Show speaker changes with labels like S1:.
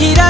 S1: 諦